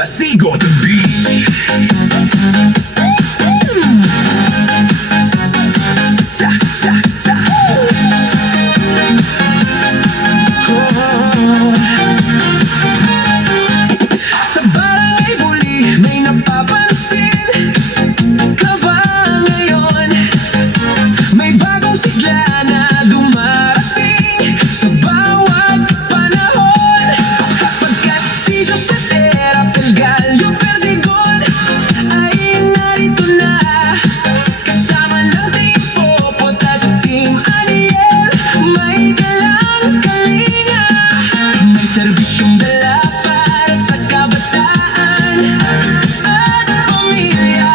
Basigo TV. Sa barangay Buli, may napapansin ka ba ngayon? May bagong sigla na dumarating sa bawat panahon. Pagkat si Jose Pelgalio Perdigon ay narito na, kasama ng Team Popot at Team Aniel. May dalang kalinga, may serbisyong dala para sa kabataan at pamilya,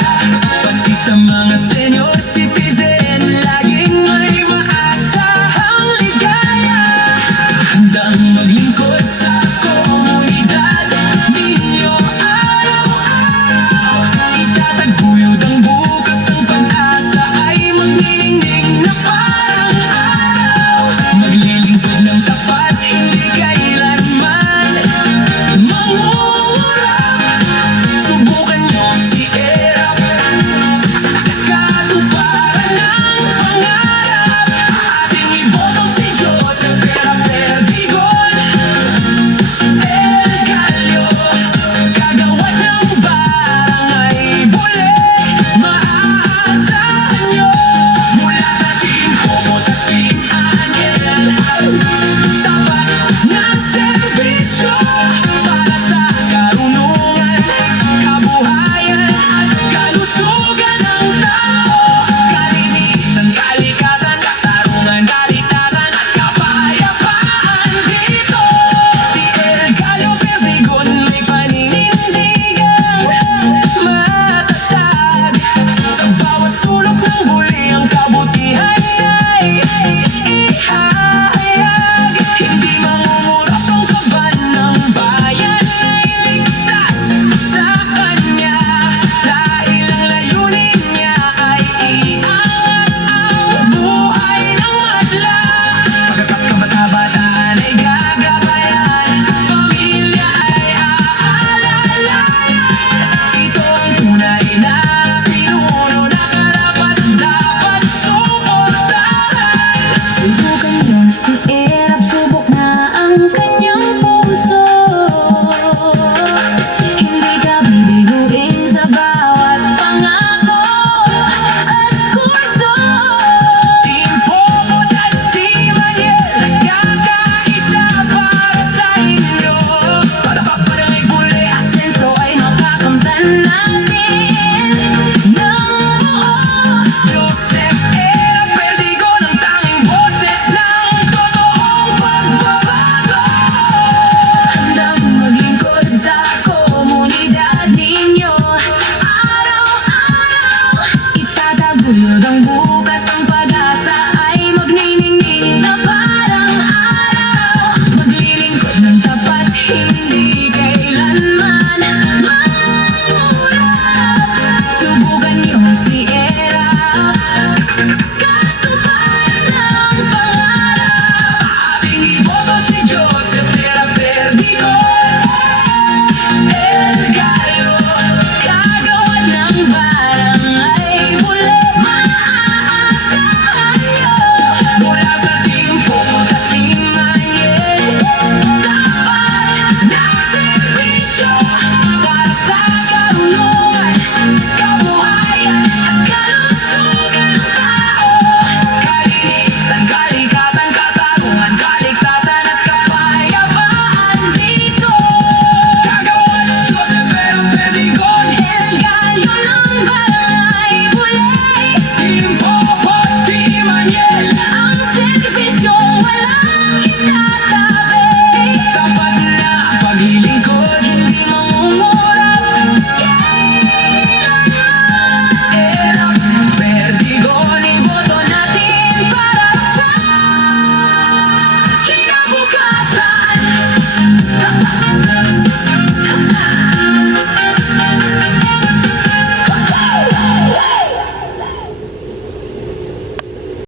pati sa mga senior citizen. Laging may maasahang ligaya, handang maglingkod sa komunidad ninyo araw-araw. Itataguyod ang bukas, ang pag-asa ay magniningning na parang araw. Maglilingkod ng tapat, hindi kailanman mangungurap. Subukan nyo si Erap, katuparan ng pangarap. Ating iboto si Jose Perdigon Pelgalio, kagawad ng barangay Buli. Maaasahan nyo mula sa Team Popot at Team Aniel, tapat na serbisyo.